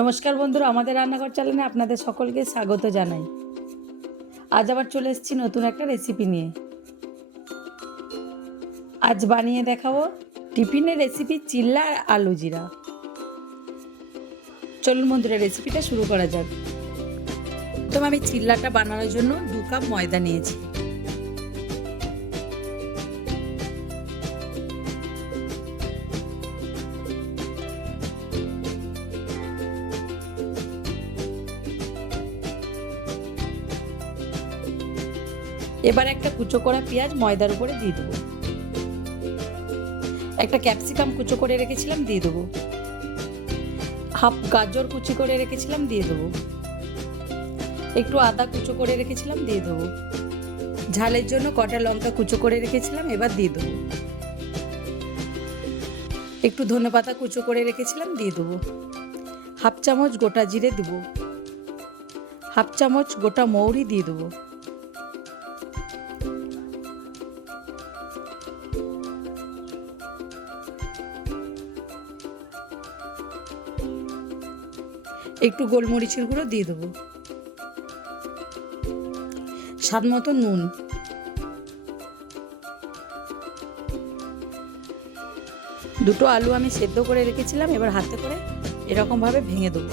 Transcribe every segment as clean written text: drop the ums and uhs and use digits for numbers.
নমস্কার বন্ধুরা, আমাদের রান্নাঘর চ্যানেলে আপনাদের সকলকে স্বাগত জানাই। আজ আবার চলে এসেছি নতুন একটা রেসিপি নিয়ে। আজ বানিয়ে দেখাবো টিফিনের রেসিপি চিল্লা আর আলু জিরা। চলুন বন্ধুরা, রেসিপিটা শুরু করা যাক। প্রথমে আমি চিল্লাটা বানানোর জন্য 2 কাপ ময়দা নিয়েছি। এবার একটা কুচো করা পেঁয়াজ ময়দার উপরে দিয়ে দেবো। একটা ক্যাপসিকাম কুচো করে রেখেছিলাম, দিয়ে দেবো। হাফ গাজর কুচি করে রেখেছিলাম, দিয়ে দেবো। একটু আদা কুচো করে রেখেছিলাম, দিয়ে দেবো। ঝালের জন্য কটা লঙ্কা কুচো করে রেখেছিলাম, এবার দিয়ে দেবো। একটু ধনেপাতা কুচো করে রেখেছিলাম, দিয়ে দেবো। হাফ চামচ গোটা জিরে দেবো। হাফ চামচ গোটা মৌরি দিয়ে দেবো। একটু গোলমরিচের গুঁড়ো দিয়ে দেবো। স্বাদ মতো নুন। দুটো আলু আমি সেদ্ধ করে রেখেছিলাম, এবার হাতে করে এরকম ভাবে ভেঙে দেবো।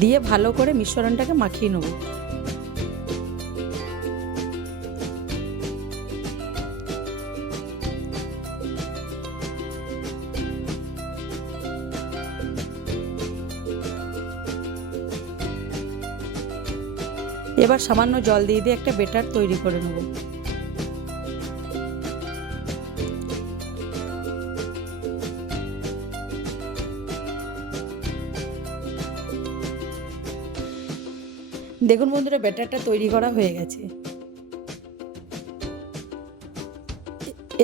দিয়ে ভালো করে মিশ্রণটাকে মাখিয়ে নেব। এবার সামান্য জল দিয়ে একটা ব্যাটার তৈরি করে নেব। দেখুন বন্ধুরা, ব্যাটারটা তৈরি করা হয়ে গেছে।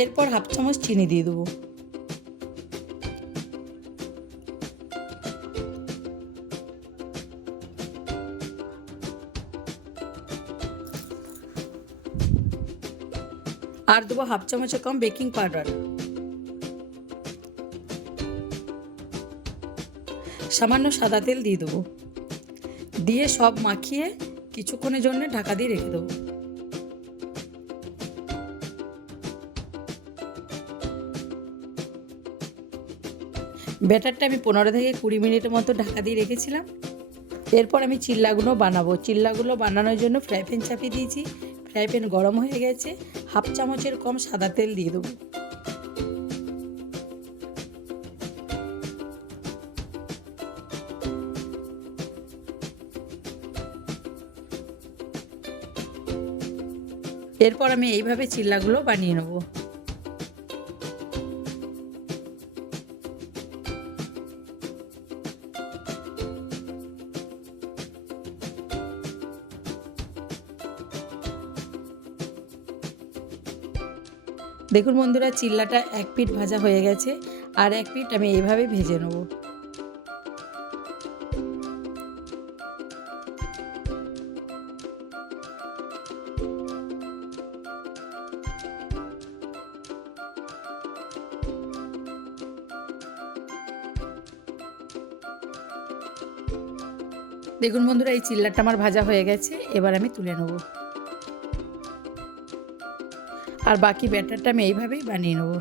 এরপর হাফ চামচ চিনি দিয়ে দেবো। আর দেবো হাফ চামচের কম বেকিং পাউডার। সামান্য সাদা তেল দিয়ে দেবো। দিয়ে সব মাখিয়ে কিছুক্ষণের জন্য ঢাকা দিয়ে রেখে দেবো। ব্যাটারটা আমি 15 থেকে 20 মিনিটের মতো ঢাকা দিয়ে রেখেছিলাম। এরপর আমি চিল্লাগুলো বানাবো। চিল্লাগুলো বানানোর জন্য ফ্রাই প্যান চাপিয়ে দিয়েছি। ফ্রাই প্যান গরম হয়ে গেছে। হাফ চামচের কম সাদা তেল দিয়ে দেবো। এরপর আমি এইভাবে চিল্লাগুলো বানিয়ে নেব। দেখুন বন্ধুরা, চিল্লাটা এক পিঠ ভাজা হয়ে গেছে, আর এক পিঠ আমি এইভাবে ভেজে নেব। দেখুন বন্ধুরা, এই চিল্লাটা আমার ভাজা হয়ে গেছে। এবার আমি তুলে নেব। আর বাকি ব্যাটারটা আমি এইভাবেই বানিয়ে নেব।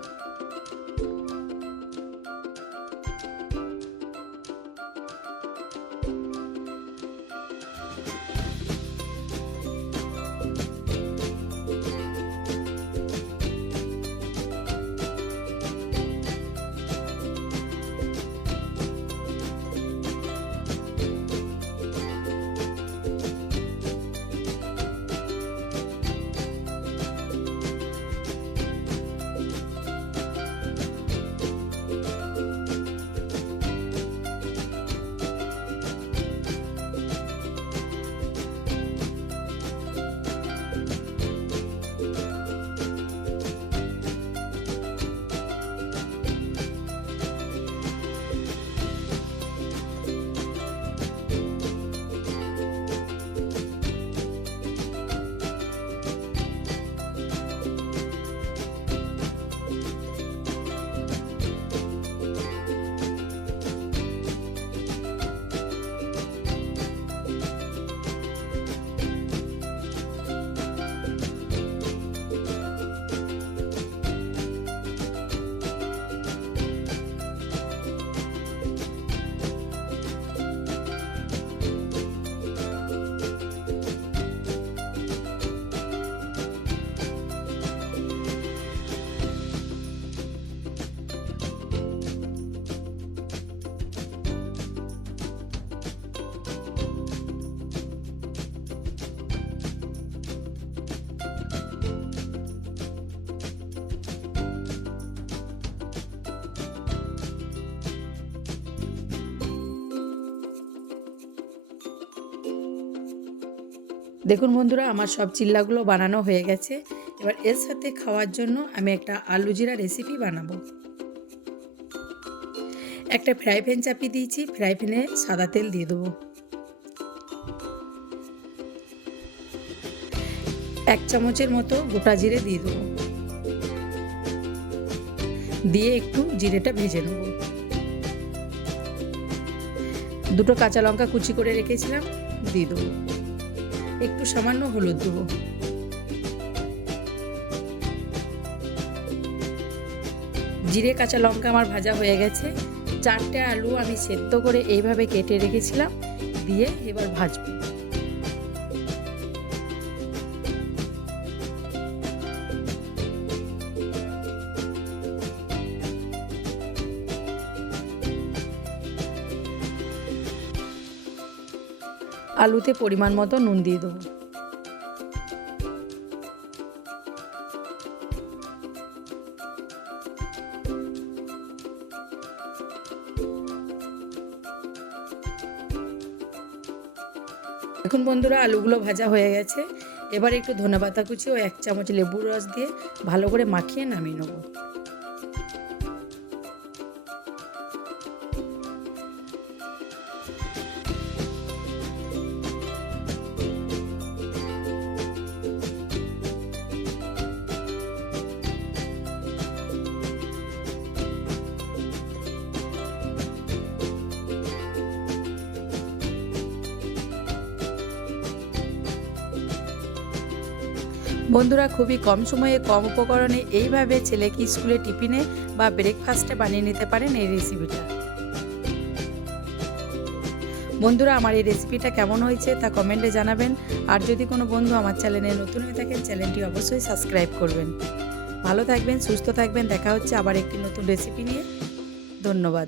দেখুন বন্ধুরা, আমার সব চিল্লাগুলো বানানো হয়ে গেছে। এবার এর সাথে খাওয়ার জন্য আমি একটা আলু জিরা রেসিপি বানাবো। একটা ফ্রাই প্যান চাপিয়ে দিয়েছি, ফ্রাই প্যানে সাদা তেল দিয়ে দেবো। 1 চামচের মতো গোটা জিরে দিয়ে দেবো, দিয়ে একটু জিরেটা ভেজে নেব। 2টো কাঁচা লঙ্কা কুচি করে রেখেছিলাম, দিয়ে দেবো। একটু সামান্য হলুদ দেবো। জিরে কাঁচা লঙ্কা আমার ভাজা হয়ে গেছে। 4টে আলু আমি সেদ্ধ করে এইভাবে কেটে রেখেছিলাম, দিয়ে এবার ভাজবো। আলুতে পরিমাণ মতো নুন দিয়ে দেবো। এখন বন্ধুরা আলুগুলো ভাজা হয়ে গেছে। এবার একটু ধনেপাতা কুচি ও 1 চামচ লেবুর রস দিয়ে ভালো করে মাখিয়ে নামিয়ে নেব। বন্ধুরা, খুবই কম সময়ে কম উপকরণে এইভাবে ছেলেকে স্কুলে টিফিনে বা ব্রেকফাস্টে বানিয়ে নিতে পারেন এই রেসিপিটা। বন্ধুরা, আমার এই রেসিপিটা কেমন হয়েছে তা কমেন্টে জানাবেন। আর যদি কোনো বন্ধু আমার চ্যানেলে নতুন হয়ে থাকেন, চ্যানেলটি অবশ্যই সাবস্ক্রাইব করবেন। ভালো থাকবেন, সুস্থ থাকবেন। দেখা হচ্ছে আবার একটি নতুন রেসিপি নিয়ে। ধন্যবাদ।